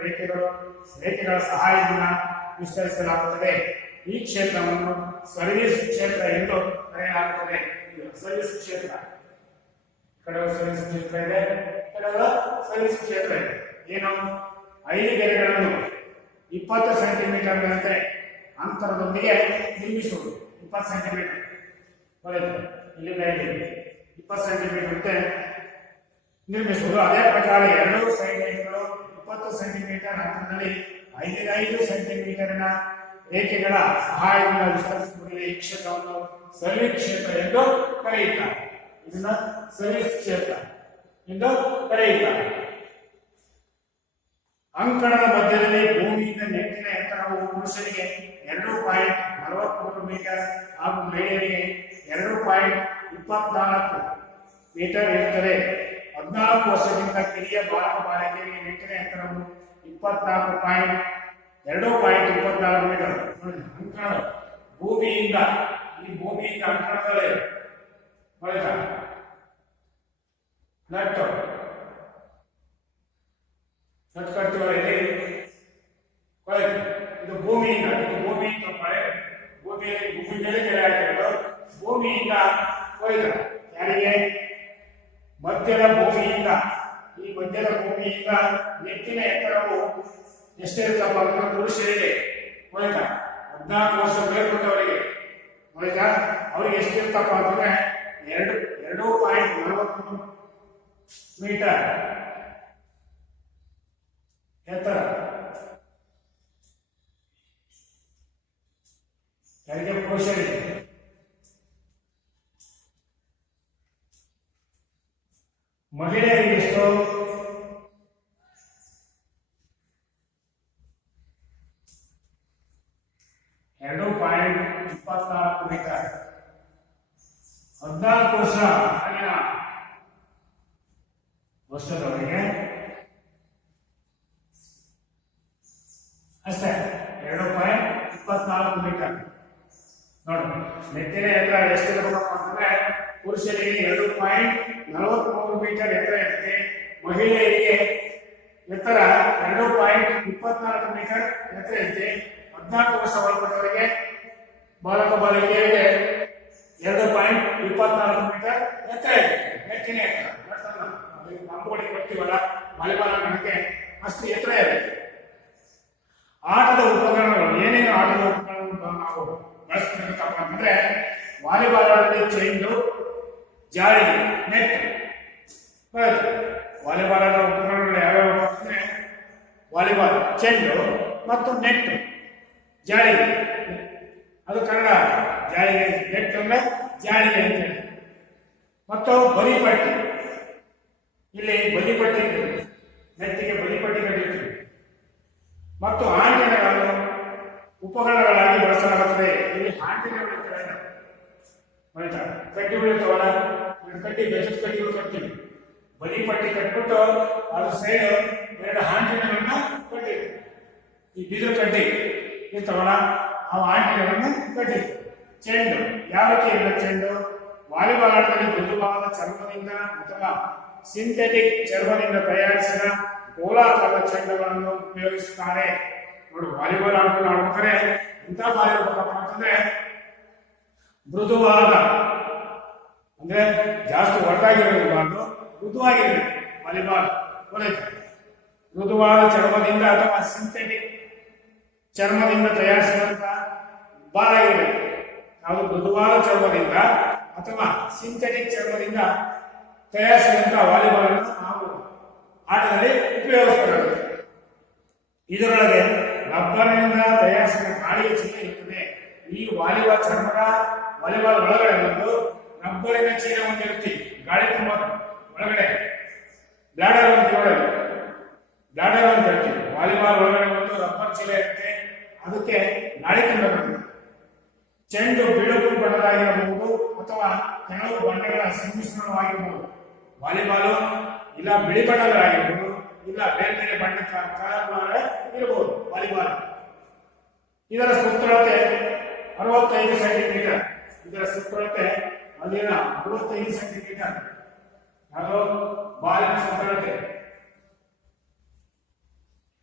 ರೇಖೆಗಳ ಸಹಾಯದಿಂದ ವಿಸ್ತರಿಸಲಾಗುತ್ತದೆ. ಈ ಕ್ಷೇತ್ರವನ್ನು ಸರ್ವಿಸ್ ಕ್ಷೇತ್ರ ಎಂದು ಕರೆಯಲಾಗುತ್ತದೆ. ಸರ್ವಿಸ್ ಕ್ಷೇತ್ರ ಸರ್ವಿಸ್ ಕ್ಷೇತ್ರ ಇದೆ, ಸರ್ವಿಸ್ ಕ್ಷೇತ್ರ ಇದೆ. ಏನು? 5 ಗೆರೆಗಳನ್ನು 20 ಸೆಂಟಿಮೀಟರ್ ಅಂತರದೊಂದಿಗೆ ನಿರ್ಮಿಸುವುದು. 20 ಸೆಂಟಿಮೀಟರ್ ಇಲ್ಲಿಂದ 20 ಸೆಂಟಿಮೀಟರ್ ನಿರ್ಮಿಸುವುದು. ಅದೇ ಪ್ರಕಾರ ಎರಡು ಸೈಡ್ ರೇಖೆಗಳು 20 ಸೆಂಟಿಮೀಟರ್ ಅಂತರದಲ್ಲಿ 5 ಸೆಂಟಿಮೀಟರ್ನ ರೇಖೆಗಳ ಸಹಾಯದಿಂದ ವಿಸ್ತರಿಸುವುದರಿಂದ ಈ ಕ್ಷೇತ್ರವನ್ನು ಸರ್ವಿಸ್ ಕ್ಷೇತ್ರ ಎಂದು ಕರೆಯುತ್ತಾರೆ. ಇದನ್ನ ಸರ್ವಿಸ್ ಕ್ಷೇತ್ರ ಎಂದು ಕರೆಯುತ್ತಾರೆ. ಅಂಕಣದ ಮಧ್ಯದಲ್ಲಿ ಭೂಮಿಯಿಂದ ನೆಟ್ಟಿನ ಎತ್ತರವು ಪುರುಷರಿಗೆ 2.43 ಮೀಟರ್ ಹಾಗೂ ಮಹಿಳೆಯರಿಗೆ 2.24 ಮೀಟರ್ ಇರುತ್ತದೆ. 14 ವರ್ಷಕ್ಕಿಂತ ಕಿರಿಯ ಬಾಲಕ ಬಾಲಕಿಯರಿಗೆ ನೆಟ್ಟಿನ ಎತ್ತರವು 2.24 ಮೀಟರ್. ಅಂಕಣ ಭೂಮಿಯಿಂದ ಅಂಕಣದಲ್ಲಿ ನಟ್ಟು ಕಟ್ತೀವಲ್ಲ ಇಲ್ಲಿ ಇದು ಭೂಮಿಯಿಂದ ಭೂಮಿ ಮೇಲೆ ಗೆರೆ ಹಾಕಿರೋದು. ಭೂಮಿಯಿಂದ ಕೊಯ್ದ ಯಾರಿಗೆ? ಮಧ್ಯದ ಭೂಮಿಯಿಂದ ನೆಟ್ಟಿನ ಎತ್ತರವು ಎಷ್ಟಿರುತ್ತಪ್ಪ ಅಂದ್ರೆ ಪುರುಷರಿಗೆ 14 ವರ್ಷ ಮೇಲ್ಪಟ್ಟವರಿಗೆ ಅವ್ರಿಗೆ ಎಷ್ಟಿರುತ್ತಪ್ಪ ಅಂತಂದ್ರೆ 2.43 ಮೀಟರ್ ಎತ್ತರ. ಯಾರಿಗೆ? ಪುರುಷರಿಗೆ. ಮಹಿಳೆಯರಿಗೆ ಎಷ್ಟು? 2.24 ಮೀಟರ್. 14 ವರ್ಷದವರೆಗೆ ಅಷ್ಟೇ 2.24 ಮೀಟರ್. ನೋಡಿ, ನೆಟ್ಟಿನ ಎತ್ತರ ಎಷ್ಟಿರಬೇಕಪ್ಪ ಅಂತಂದ್ರೆ ಪುರುಷರಿಗೆ 2.43 ಮೀಟರ್ ಎತ್ತರ ಇರುತ್ತೆ. ಮಹಿಳೆಯರಿಗೆ ಎತ್ತರ 2.24 ಮೀಟರ್ ಎತ್ತರ ಇರುತ್ತೆ. 14 ವರ್ಷ ಒಳಪಟ್ಟವರಿಗೆ ಬಾಲಕ ಬಾಲಕಿಯರಿಗೆ 2.24 ಮೀಟರ್ ಎತ್ತರ ಇದೆ. ನೆಟ್ಟಿನ ಎತ್ತರ ಕಂಪೌಂಡ್ ಕೊಡ್ತೀವಲ್ಲ ವಾಲಿಬಾಲ್ ಆಟಕ್ಕೆ ಅಷ್ಟು ಎತ್ತರ ಇರುತ್ತೆ. ಆಟದ ಉಪಕರಣಗಳು ಏನೇನು ಆಟದ ಉಪಕರಣಗಳು ನಾವು ಬಳಸ್ಬೇಕಪ್ಪ ಅಂತಂದ್ರೆ ವಾಲಿಬಾಲ್ ಆಟದಲ್ಲಿ ಚೆಂಡು, ಜಾಳಿ, ನೆಟ್ ಬರುತ್ತೆ. ವಾಲಿಬಾಲ್ ಆಟದ ಉಪಕರಣಗಳು ಯಾವ್ಯಾವ ಅಂತಂದ್ರೆ ವಾಲಿಬಾಲ್ ಚೆಂಡು ಮತ್ತು ನೆಟ್, ಜಾಳಿ ಅದು ಕನ್ನಡ ಜಾಳಿಗೆ, ನೆಟ್ ಅಂದ್ರೆ ಜಾಳಿಗೆ ಅಂತೇಳಿ, ಮತ್ತು ಬಲಿಪಟ್ಟಿ. ಇಲ್ಲಿ ಬಲಿಪಟ್ಟಿ ನೆಟ್ಟಿಗೆ ಬಲಿಪಟ್ಟಿ ಕಟ್ಟಿರ್ತೀವಿ. ಮತ್ತು ಆಂಟೆನಗಳನ್ನು ಉಪಕರಣಗಳಾಗಿ ಬಳಸಲಾಗುತ್ತದೆ. ಇಲ್ಲಿ ಆಂಟೆನಗಳು ಕಟ್ಟಿಗಳು ಇರ್ತಾವಲ್ಲ, ಕಟ್ಟಿ ಬೆಚ್ಚದ ಕಟ್ಟಿಗಳು ಕಟ್ತೀವಿ. ಬಲಿಪಟ್ಟಿ ಕಟ್ಬಿಟ್ಟು ಅದ್ರ ಸೈಡ್ 2 ಆಂಟೆನಗಳನ್ನ ಕಟ್ಟಿರ್ತೀವಿ. ಈ ಬೀಜದ ಕಡ್ಡಿ ಇರ್ತಾವಲ್ಲ ಆ ಆಂಟೆನಗಳನ್ನ ಕಟ್ಟಿರ್ತೀವಿ. ಚೆಂಡು ಯಾವ ರೀತಿ ಇರುವ ಚೆಂಡು? ವಾಲಿಬಾಲ್ ಆಟದಲ್ಲಿ ಮೃದುವಾದ ಚರ್ಮದಿಂದ ಅಥವಾ ಸಿಂಥೆಟಿಕ್ ಚರ್ಮದಿಂದ ತಯಾರಿಸಿದ ಗೋಲಾಕಾರದ ಚೆಂಡುಗಳನ್ನು ಉಪಯೋಗಿಸುತ್ತಾರೆ. ನೋಡಿ, ವಾಲಿಬಾಲ್ ಆಟವನ್ನು ಆಡ್ಬೇಕಾದ್ರೆ ಎಂತ ಬಾರಿ ಇರ್ಬೇಕಪ್ಪ ಅಂತಂದ್ರೆ ಮೃದುವಾದ, ಅಂದ್ರೆ ಜಾಸ್ತಿ ಒಟ್ಟಾಗಿರಬಾರ್ದು, ಮೃದುವಾಗಿರಬೇಕು. ವಾಲಿಬಾಲ್ ಮೃದುವಾದ ಚರ್ಮದಿಂದ ಅಥವಾ ಸಿಂಥೆಟಿಕ್ ಚರ್ಮದಿಂದ ತಯಾರಿಸಿದಂತ ಬಾಲ್ ಆಗಿರಬೇಕು. ನಾವು ಮೃದುವಾದ ಚರ್ಮದಿಂದ ಅಥವಾ ಸಿಂಥೆಟಿಕ್ ಚರ್ಮದಿಂದ ತಯಾರಿಸಿದಂತಹ ವಾಲಿಬಾಲ್ ಅನ್ನು ನಾವು ಆಟದಲ್ಲಿ ಉಪಯೋಗಿಸಬೇಕಾಗುತ್ತೆ. ಇದರೊಳಗೆ ರಬ್ಬರ್ನಿಂದ ತಯಾರಿಸಿದ ಗಾಳಿಯ ಚೀಲ ಇರುತ್ತದೆ. ಈ ವಾಲಿಬಾಲ್ ಚರ್ಮದ ವಾಲಿಬಾಲ್ ಒಳಗಡೆ ಒಂದು ರಬ್ಬರಿನ ಚೀಲ ಹೊಂದಿರುತ್ತೆ. ಗಾಳಿ ತುಂಬ ಒಳಗಡೆ ಬ್ಲಾಡರ್ ಅಂತ ಹೇಳ್ತೀವಿ. ವಾಲಿಬಾಲ್ ಒಳಗಡೆ ಒಂದು ರಬ್ಬರ್ ಚೀಲ ಇರುತ್ತೆ, ಅದಕ್ಕೆ ಗಾಳಿ ತುಂಬಬೇಕು. ಚೆಂಡು ಬಿಳುಪು ಬಣ್ಣದಾಗಿರಬಹುದು ಅಥವಾ ಕೆಲವು ಬಣ್ಣಗಳ ಸಮ್ಮಿಶ್ರಣವಾಗಿರಬಹುದು. ವಾಲಿಬಾಲು ಇಲ್ಲ ಬಿಳಿ ಬಣ್ಣದಾಗಿರಬಹುದು, ಇಲ್ಲ ಬೇರೆ ಬೇರೆ ಬಣ್ಣ ಇರಬಹುದು. ವಾಲಿಬಾಲ್ ಇದರ ಸುತ್ತಳತೆ 65 ಸೆಂಟಿಮೀಟರ್. ಇದರ ಸುತ್ತಳತೆ ಅಲ್ಲಿನ 65 ಸೆಂಟಿಮೀಟರ್. ಅದು ಬಾಲಿನ ಸುತ್ತಳತೆ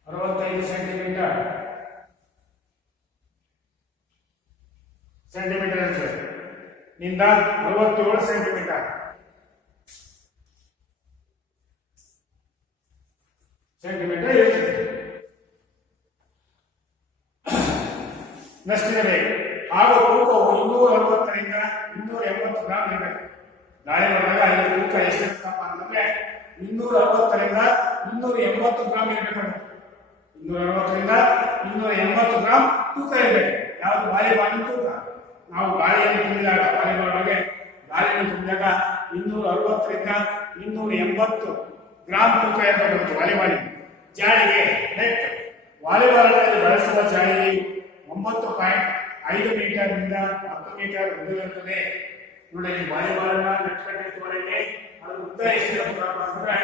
65 ಸೆಂಟಿಮೀಟರ್ ನಿಂದ 47 ಸೆಂಟಿಮೀಟರ್ ಇರುತ್ತದೆ. ನಷ್ಟಿದೆ ಹಾಗೂ ತೂಕವು 260ರಿಂದ 280 ಗ್ರಾಂ ಇರಬೇಕು. ಗಾಳಿ ಹೊರದಾಗ ಇದರ ತೂಕ ಎಷ್ಟಿರುತ್ತಪ್ಪ ಅಂತಂದ್ರೆ 260ರಿಂದ 280 ಗ್ರಾಂ ಇರಬೇಕು. 260ರಿಂದ 280 ಗ್ರಾಂ ತೂಕ ಇರಬೇಕು. ಯಾವುದು ವಾಲಿಬಾಲ್ ತೂಕ. ನಾವು ಗಾಳಿಯನ್ನು ತುಂಬಿದಾಗ ವಾಲಿಬಾಲ್ ಒಳಗೆ ಗಾಳಿಯನ್ನು ತುಂಬಿದಾಗ 260ರಿಂದ 280 ಗ್ರಾಂ ತೂಕ ಇರಬೇಕು ವಾಲಿಬಾಲ್. ಜಾಳಿಗೆ ನೆಟ್ ವಾಲಿಬಾಲ್ನಲ್ಲಿ ಬಳಸುವ ಜಾಳಿಗೆ 9.5 ಮೀಟರ್ನಿಂದ 10 ಮೀಟರ್ ಉದ್ದವಿರುತ್ತದೆ. ನೋಡಿ, ವಾಲಿಬಾಲ್ ನೆಟ್ ಕಟ್ಟಿಕೊಳ್ಳಿ. ಅದರ ಉದ್ದ ಎಷ್ಟಿರಬೇಕಪ್ಪ ಅಂದ್ರೆ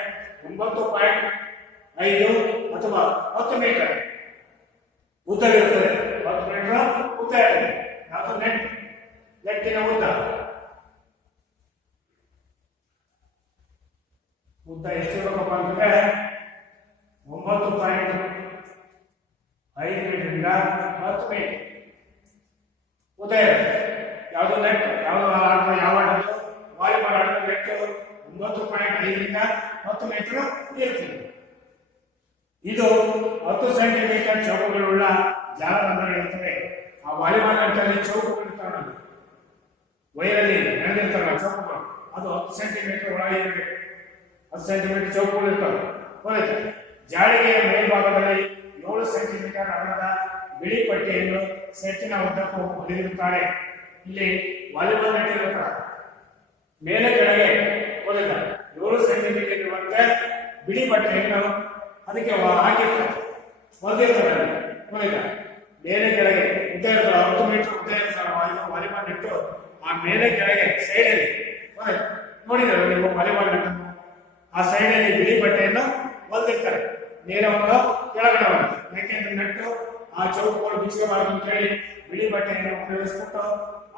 9.5 ಅಥವಾ 10 ಮೀಟರ್ ಉದ್ದವಿರುತ್ತದೆ. 10 ಮೀಟರ್ ಉದ್ದ ಇರುತ್ತದೆ. ಯಾವುದು ನೆಟ್ಟಿನ ಉದ್ದ ಎಷ್ಟಿರಬೇಕಪ್ಪ ಅಂದ್ರೆ 9.5 ಮೀಟರ್ನಿಂದ 10 ಮೀಟರ್ ಉದ್ದ ಇರುತ್ತೆ. ಯಾವುದು ನೆಟ್ ಯಾವ ವಾಲಿಬಾಲ್ ಆಡೋದು ನೆಟ್ 9.5ರಿಂದ 10 ಮೀಟರ್ ಇರುತ್ತದೆ. ಇದು 10 ಸೆಂಟಿಮೀಟರ್ ಚೌಕಗಳುಳ್ಳ ಜಾಲಬಂಧಗಳಿರುತ್ತವೆ. ಆ ವಾಲಿಬಾಲ್ ನೆಟ್ಟಲ್ಲಿ ಚೌಕಗಳಿರ್ತಾವೆ, ವೈರಲ್ಲಿ ನಡೆದಿರ್ತಾವೆ ಚೌಕಗಳು. ಅದು 10 ಸೆಂಟಿಮೀಟರ್ ಒಳಗೆ ಇರಬೇಕು. 10 ಸೆಂಟಿಮೀಟರ್ ಚೌಕಗಳಿರ್ತಾವೆ. ಜಾಳಿಗೆಯ ಮೇಲ್ಭಾಗದಲ್ಲಿ 7 ಸೆಂಟಿಮೀಟರ್ ಅಗಲದ ಬಿಳಿ ಪಟ್ಟಿಯನ್ನು ಸೆಟ್ಟಿನ ಉದ್ದಕ್ಕೂ ಹೊಲಿದಿರುತ್ತಾರೆ. ಇಲ್ಲಿ ವಾಲಿಬಾಲ್ ನೆಟ್ ಇರುತ್ತಾರೆ. ಮೇಲೆ ಕೆಳಗೆ 7 ಸೆಂಟಿಮೀಟರ್ ಇರುವಂತೆ ಬಿಳಿ ಬಟ್ಟೆಯನ್ನು ಅದಕ್ಕೆ ಹಾಕಿರ್ತಾರೆ, ಹೊಲಿದಿರ್ತಾರೆ. ಮೇಲೆ ಕೆಳಗೆ ಉದ್ದ ಇರ್ತಾರೆ, 10 ಮೀಟರ್ ಉದ್ದ ಇರ್ತಾರೆ ವಾಲಿಬಾಲ್ ನೆಟ್ಟು. ಆ ಮೇಲೆ ಕೆಳಗೆ ಸೈಡಲ್ಲಿ ನೋಡಿದ್ದಾರೆ ನೀವು ವಾಲಿಬಾಲ್ ನೆಟ್ಟನ್ನು. ಆ ಸೈಡಲ್ಲಿ ಬಿಳಿ ಬಟ್ಟೆಯನ್ನು ಹೊಲಿದಿರ್ತಾರೆ, ಮೇಲೆ ಒಂದು ಕೆಳಗಡೆ ಒಂದು. ಯಾಕೆಂದ್ರೆ ನೆಟ್ಟು ಆ ಚೌಕಗಳು ಬಿಚ್ಚಬಾರದು ಅಂತ ಹೇಳಿ ಬಿಳಿ ಬಟ್ಟೆಯನ್ನು ಉಪಯೋಗಿಸ್ಬಿಟ್ಟು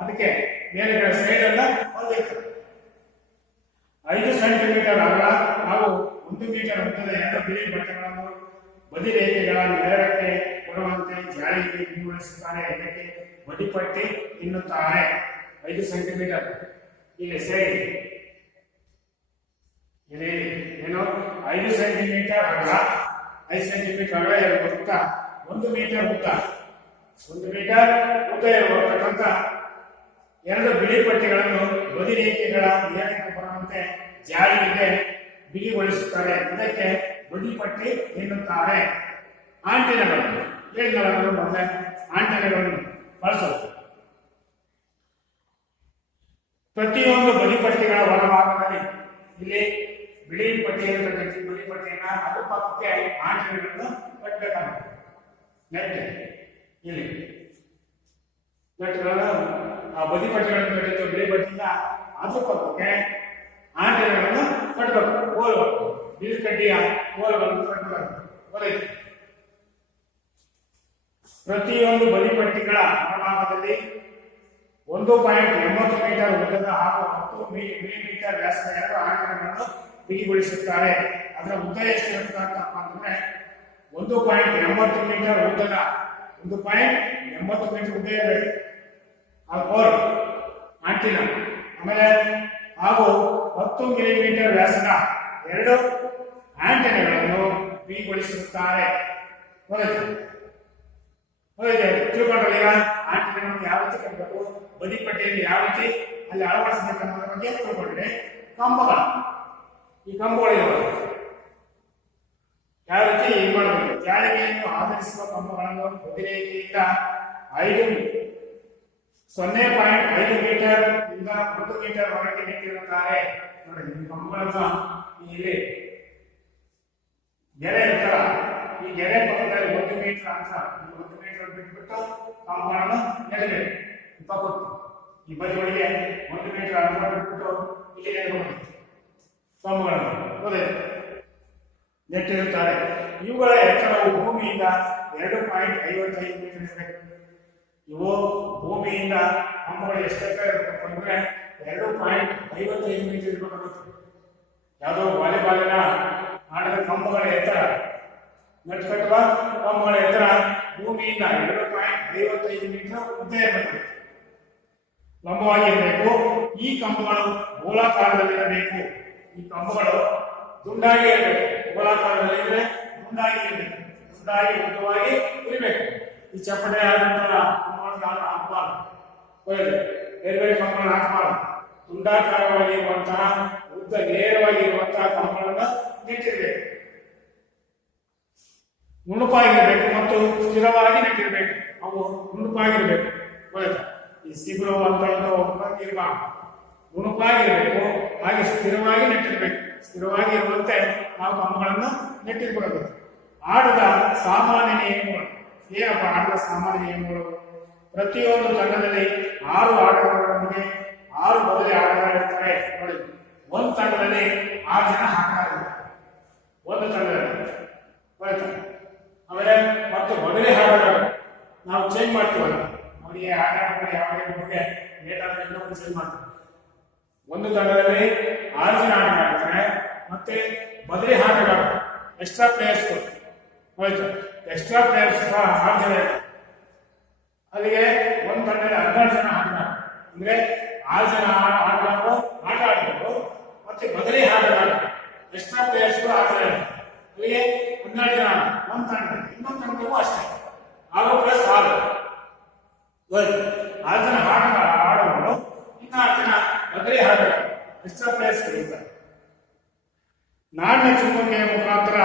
ಅದಕ್ಕೆ ಮೇಲೆ ಸೈಡ್ ಎಲ್ಲ ಹೊಲಿದಿರ್ತಾರೆ. 5 ಸೆಂಟಿಮೀಟರ್ ಅಗಲ ಹಾಗೂ 1 ಮೀಟರ್ ಉದ್ದದ 2 ಬಿಳಿ ಬಟ್ಟೆಗಳನ್ನು ಬದಿ ರೇಖೆಗಳ ನೇರಕ್ಕೆ ಕೊಡುವಂತೆ ಜಾಳಿಗೆ ವಿನ್ಯಾಸಿಸುತ್ತಾರೆ. ಇದಕ್ಕೆ ಬದಿಪಟ್ಟಿ ಎನ್ನುತ್ತಾರೆ. 5 ಸೆಂಟಿಮೀಟರ್ ಇಲ್ಲಿ ಸೈಡ್ ಇಲ್ಲಿ ಏನು 5 ಸೆಂಟಿಮೀಟರ್ ಅಗಲ, 5 ಸೆಂಟಿಮೀಟರ್ ಅಗಲ ಇರತಕ್ಕಂಥ 1 ಮೀಟರ್ ಉದ್ದ, 1 ಮೀಟರ್ ಉದ್ದ ಇರತಕ್ಕಂಥ 2 ಬಿಳಿ ಪಟ್ಟಿಗಳನ್ನು ಬದಿ ರೇಖೆಗಳ ನೇರಕ್ಕೆ ಬರುವಂತೆ ಜಾಳಿಗೆ ಬಿಗಿಗೊಳಿಸುತ್ತಾರೆ. ಇದಕ್ಕೆ ಬದಿಪಟ್ಟಿ ಎನ್ನುತ್ತಾರೆ. ಆಂಟೆನಾಗಳನ್ನು ಹೇಳಿದವರು ಮೊದಲೇ ಆಂಟೆನಾಗಳನ್ನು ಬಳಸಬಹುದು. ಪ್ರತಿಯೊಂದು ಬದಿಪಟ್ಟಿಗಳ ಹೊರಭಾಗದಲ್ಲಿ ಇಲ್ಲಿ ಬಿಳಿ ಪಟ್ಟಿಯನ್ನು ಕಟ್ಟಿ ಬದಿಪಟ್ಟಿಯನ್ನ ಅದ್ರ ಪಕ್ಕಕ್ಕೆ ಆಂಟೆನಾಗಳನ್ನು ಕಟ್ಟಬೇಕಾಗುತ್ತೆ. ನೆಟ್ ಇಲ್ಲಿ ನೆಟ್ಗಳನ್ನು ಆ ಬದಿಪಟ್ಟಿಗಳನ್ನು ಕಟ್ಟಿದ್ದು ಬಿಳಿ ಪಟ್ಟಿಯಿಂದ ಅದ್ರ ಪಕ್ಕಕ್ಕೆ ಆಂಟೆನಾಗಳನ್ನು ಕಟ್ಟಬೇಕು. ಹೋಲ್ಗಳು ಬಿಳಿ ಕಡ್ಡಿಯ ಹೋಲ್ಗಳನ್ನು ಕಟ್ಟಬೇಕು. ಪ್ರತಿಯೊಂದು ಬದಿಪಟ್ಟಿಗಳ ಹೊರಭಾಗದಲ್ಲಿ 1.80 ಮೀಟರ್ ಉದ್ದದ ಹಾಗೂ 10 ಮಿಲಿಮೀಟರ್ ವ್ಯಾಸದ 2 ಆಂಟೆನಾಗಳನ್ನು ಬಿಗಿಗೊಳಿಸುತ್ತಾರೆ. ಅದರ ಉದ್ದ ಎಷ್ಟಿರುತ್ತಪ್ಪ ಅಂತಂದ್ರೆ 1.80 ಮೀಟರ್ ಉದ್ದದ 1.80 ಮೀಟರ್ ಉದ್ದ ಇರಬೇಕು ಆ ಬೋರ್ ಆಂಟಿನ. ಆಮೇಲೆ ಹಾಗೂ 10 ಮಿಲಿಮೀಟರ್ ವ್ಯಾಸದ 2 ಆಂಟೆನಾಗಳನ್ನು ಬಿಗಿಗೊಳಿಸುತ್ತಾರೆ. ತಿಳ್ಕೊಂಡ್ರೆ ಈಗ ಆಂಟೆನಾಗಳನ್ನು ಯಾವ ರೀತಿ ಕಟ್ಟಬೇಕು, ಬದಿಪಟ್ಟಿಯಲ್ಲಿ ಯಾವ ರೀತಿ ಅಲ್ಲಿ ಅಳವಡಿಸಬೇಕನ್ನೋದ್ರ ಬಗ್ಗೆ ತಿಳ್ಕೊಂಡ್ರೆ ಈ ಕಂಬಗಳಿದಾವೆ. ಯಾವ ರೀತಿ ಇದು ಮಾಡಬೇಕು? ಜಾಳಿಗೆಯನ್ನು ಆಧರಿಸುವ ಕಂಬಗಳನ್ನು ಪ್ರತಿರೇಖೆಯಿಂದ 0.5 ಮೀಟರ್ ಇಂದ 1 ಮೀಟರ್ ವರೆಗೆ ನೆಟ್ಟಿರುತ್ತಾರೆ. ನೋಡಿ, ಈ ಕಂಬಗಳನ್ನು ಇಲ್ಲಿ ಗೆರೆ ಇರ್ತಾರ, ಈ ಗೆರೆ ಪಕ್ಕದಲ್ಲಿ 1 ಮೀಟರ್ ಅಂತ 1 ಮೀಟರ್ ಬಿಟ್ಬಿಟ್ಟು ಕಂಬಗಳನ್ನು ನೆಡಬೇಕು. ಈ ಬದಿ ಒಳಗೆ 1 ಮೀಟರ್ ಅಂತರ ಬಿಟ್ಬಿಟ್ಟು ಇಲ್ಲಿ ನೆಡಬೇಕು ಕಂಬಗಳನ್ನು. ನೆಟ್ಟಿರುತ್ತಾರೆ. ಇವುಗಳ ಎತ್ತರವು ಭೂಮಿಯಿಂದ 2.55 ಮೀಟರ್ ಇರಬೇಕು. ಇವು ಭೂಮಿಯಿಂದ ಕಂಬಗಳು ಎಷ್ಟು ಎತ್ತರ ಇರಬೇಕು ಅಂದ್ರೆ 2.55 ಮೀಟರ್ ಇರಬೇಕಾಗುತ್ತೆ. ಯಾವುದೋ ವಾಲಿಬಾಲಿನ ಆಟದ ಕಂಬಗಳ ಎತ್ತರ, ನೆಟ್ ಕಟ್ಟುವ ಕಂಬಗಳ ಎತ್ತರ ಭೂಮಿಯಿಂದ 2.55 ಮೀಟರ್ ಉದ್ದ ಇರಬೇಕು, ಲಂಬವಾಗಿರಬೇಕು. ಈ ಕಂಬಗಳು ಗೋಳಾಕಾರದಲ್ಲಿರಬೇಕು. ಈ ಕಂಬಗಳು ದುಂಡಾಗಿ ಇರಬೇಕು. ಗೋಳಾಕಾರದಲ್ಲಿ ಇದ್ರೆ ದುಂಡಾಗಿ ಇರಬೇಕು, ದುಂಡಾಗಿ ಉದ್ದವಾಗಿ ಇರಬೇಕು. ಈ ಚಪ್ಪಟೆ ಆದಂತಹ ಕಂಬಗಳನ್ನು ಹಾಕಬಾರದು, ಬೇರೆ ಬೇರೆ ಕಂಬಗಳನ್ನು ಹಾಕಬಾರದು. ದುಂಡಾಕಾರವಾಗಿರುವಂತಹ ಉದ್ದ ನೇರವಾಗಿರುವಂತಹ ಕಂಬಗಳನ್ನು ನೆಟ್ಟಿರಬೇಕು. ನುಣುಪಾಗಿರಬೇಕು ಮತ್ತು ಸ್ಥಿರವಾಗಿ ನೆಟ್ಟಿರಬೇಕು. ಅವು ನುಣುಪಾಗಿರಬೇಕು. ಈ ಸಿಬಿರು ಅಂತ ಇರಬಾರ್ದು, ನುಣುಪಾಗಿರಬೇಕು. ಹಾಗೆ ಸ್ಥಿರವಾಗಿ ನೆಟ್ಟಿರಬೇಕು. ಸ್ಥಿರವಾಗಿ ಇರುವಂತೆ ನಾವು ಕಂಬಗಳನ್ನು ನೆಟ್ಟಿರಬೇಕಾಗುತ್ತೆ. ಆಟದ ಸಾಮಾನ್ಯ ನಿಯಮಗಳು ಏನಪ್ಪ? ಆಟದ ಸಾಮಾನ್ಯ ನಿಯಮಗಳು: ಪ್ರತಿಯೊಂದು ತಂಡದಲ್ಲಿ 6 ಆಟಗಾರರೊಂದಿಗೆ 6 ಬದಲಿ ಆಟಗಾರರಿರ್ತಾರೆ. ನೋಡಿ, ಒಂದು ತಂಡದಲ್ಲಿ 6 ಜನ ಆಟಗಾರರಿರ್ತಾರೆ. ಒಂದು ತಂಡದಲ್ಲಿ ಆಮೇಲೆ ಮತ್ತು ಬದಲಿ ಆಟಗಾರರು ನಾವು ಚೇಂಜ್ ಮಾಡ್ತೀವಲ್ಲ, ಅವರಿಗೆ ಆಟ ಆಡೋದು ಯಾವ ಬಗ್ಗೆ ಲೇಟ್ ಆದ್ರೆ ಚೇಂಜ್ ಮಾಡ್ತೀವಿ. ಒಂದು ತಂಡದಲ್ಲಿ 6 ಜನ ಆಟಗಾರ್ತಾರೆ. ಮತ್ತೆ ಬದಲಿ ಆಟಗಾರರು ಎಕ್ಸ್ಟ್ರಾ ಪ್ಲೇಯರ್ಸ್ ಹೋಯ್ತು. ಎಕ್ಸ್ಟ್ರಾ ಪ್ಲೇಯರ್ಸ್ 6 ಜನ ಇರ್ತಾರೆ. ಅಲ್ಲಿಗೆ ಒಂದು ತಂಡದಲ್ಲಿ 12 ಜನ ಆಟಗಾರರು, ಅಂದ್ರೆ 6 ಜನ ಆಟಗಾರರು ಆಟ ಆಡಬೇಕು. ಮತ್ತೆ ಬದಲಿ ಆಟಗಾರರು ಎಕ್ಸ್ಟ್ರಾ ಪ್ಲೇಯರ್ಸ್ 6 ಜನ ಇರ್ತಾರೆ. ಅಲ್ಲಿಗೆ 12 ಜನ ಒಂದು ತಂಡದಲ್ಲಿ. ಇನ್ನೊಂದು ತಂಡಕ್ಕೂ ಅಷ್ಟೇ 6 + 6 ಹೋಯ್ತು. 6 ಜನ ಆಟಗಾರ ಆಡಬಹುದು, ಇನ್ನು 6 ಜನ ಬದಲಿ ಆಟಗಾರರು ಎಕ್ಸ್ಟ್ರಾ ಪ್ಲೇಯರ್ಸ್ ಇರ್ತಾರೆ. ನಾಣ್ಯ ಚುಂಬಕೆಯ ಮುಖಾಂತರ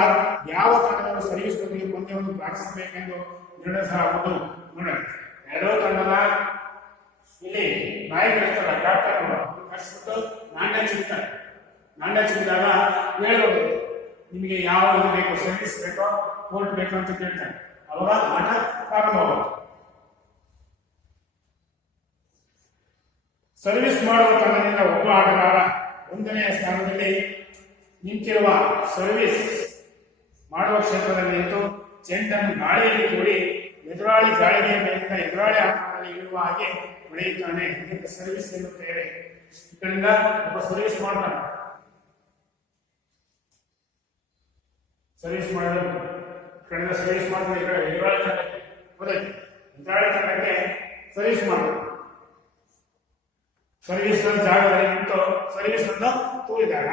ಯಾವ ತಂಡಗಳು ಸರ್ವಿಸ್ ಜೊತೆಗೆ ಪಂದ್ಯವನ್ನು ಪ್ರಾರಂಭಿಸಬೇಕೆಂದು ನಿರ್ಣಯಿಸಲಾಗುವುದು. ನೋಡಿ, ಎರಡೂ ತಂಡದ ಇಲ್ಲಿ ನಾಯಕರಿರ್ತಾರೆ, ಕ್ಯಾಪ್ಟನ್ ಕಳಿಸ್ಬಿಟ್ಟು ನಾಣ್ಯ ಚಿಂತಾರೆ. ನಾಣ್ಯ ಚಿಂದಾಗ ಹೇಳಬಹುದು, ನಿಮಗೆ ಯಾವ ಬೇಕು, ಸರ್ವಿಸ್ ಬೇಕೋ ಕೋರ್ಟ್ ಬೇಕೋ ಅಂತ ಕೇಳ್ತಾರೆ. ಅವಾಗ ಆಟ ಪ್ರಾರಂಭವಾಗುತ್ತೆ. ಸರ್ವಿಸ್ ಮಾಡುವ ತಂಡದಿಂದ ಒಬ್ಬ ಆಟಗಾರ 1ನೇ ಸ್ಥಾನದಲ್ಲಿ ನಿಂತಿರುವ ಸರ್ವಿಸ್ ಮಾಡುವ ಕ್ಷೇತ್ರದಲ್ಲಿ ನಿಂತು ಚೆಂಡನ್ನು ಗಾಳಿಯಲ್ಲಿ ಕೂಡಿ ಎದುರಾಳಿ ಗಾಳಿಗೆಯ ಮೇಲಿಂದ ಎದುರಾಳಿ ಆಟಗಾರರಲ್ಲಿ ಇಳುವ ಹಾಗೆ ಹೊಡೆಯುತ್ತಾನೆ. ಇದಕ್ಕೆ ಸರ್ವಿಸ್ ಎನ್ನುತ್ತೇವೆ. ಇದರಿಂದ ಒಬ್ಬ ಸರ್ವಿಸ್ ಮಾಡ್ತಾನೆ. ಸರ್ವಿಸ್ ಮಾಡಲು ಕಡೆಯಿಂದ ಸರ್ವಿಸ್ ಮಾಡ್ತಾರೆ. ಎದುರಾಳಿ ತಂಡಕ್ಕೆ ಎದುರಾಳಿ ತಂಡಕ್ಕೆ ಸರ್ವಿಸ್ ಮಾಡಬೇಕು. ಸರ್ವಿಸ್ ಜಾಗದಲ್ಲಿ ನಿಂತು ಸರ್ವಿಸ್ ಅನ್ನು ತೂರಿದಾಗ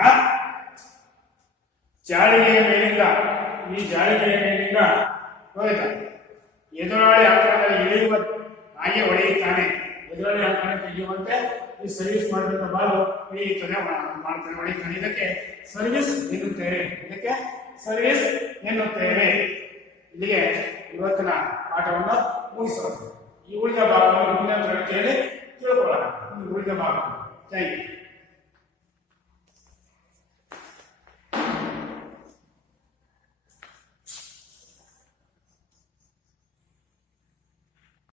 ಜಾಳಿಗೆಯ ಮೇಲಿಂದ, ಈ ಜಾಳಿಗೆಯ ಮೇಲಿಂದ ಎದುರಾಳಿ ಆಕಾರದಲ್ಲಿ ಇಳಿಯುವ ಹಾಗೆ ಹೊಡೆಯುತ್ತಾನೆ. ಎದುರಾಳಿ ಆಕಾರ ತೆಗೆಯುವಂತೆ ಈ ಸರ್ವಿಸ್ ಮಾಡಿದಂತ ಬಾಲು ಇಳಿಯುತ್ತಾನೆ, ಮಾಡ್ತಾನೆ, ಹೊಡೆಯುತ್ತಾನೆ. ಇದಕ್ಕೆ ಸರ್ವಿಸ್ ಎನ್ನುತ್ತೇವೆ. ಇದಕ್ಕೆ ಸರ್ವಿಸ್ ಎನ್ನುತ್ತೇವೆ. ಇಲ್ಲಿಗೆ ಇವತ್ತಿನ ಪಾಠವನ್ನು ಮುಗಿಸೋದು. ಈ ಉಳಿದ ಭಾಗವನ್ನು ಮುಂದಿನ ತರಗತಿಯಲ್ಲಿ ತಿಳ್ಕೊಳ್ಳೋಣ. ಉಳಿದ ಭಾಗ. Thank you.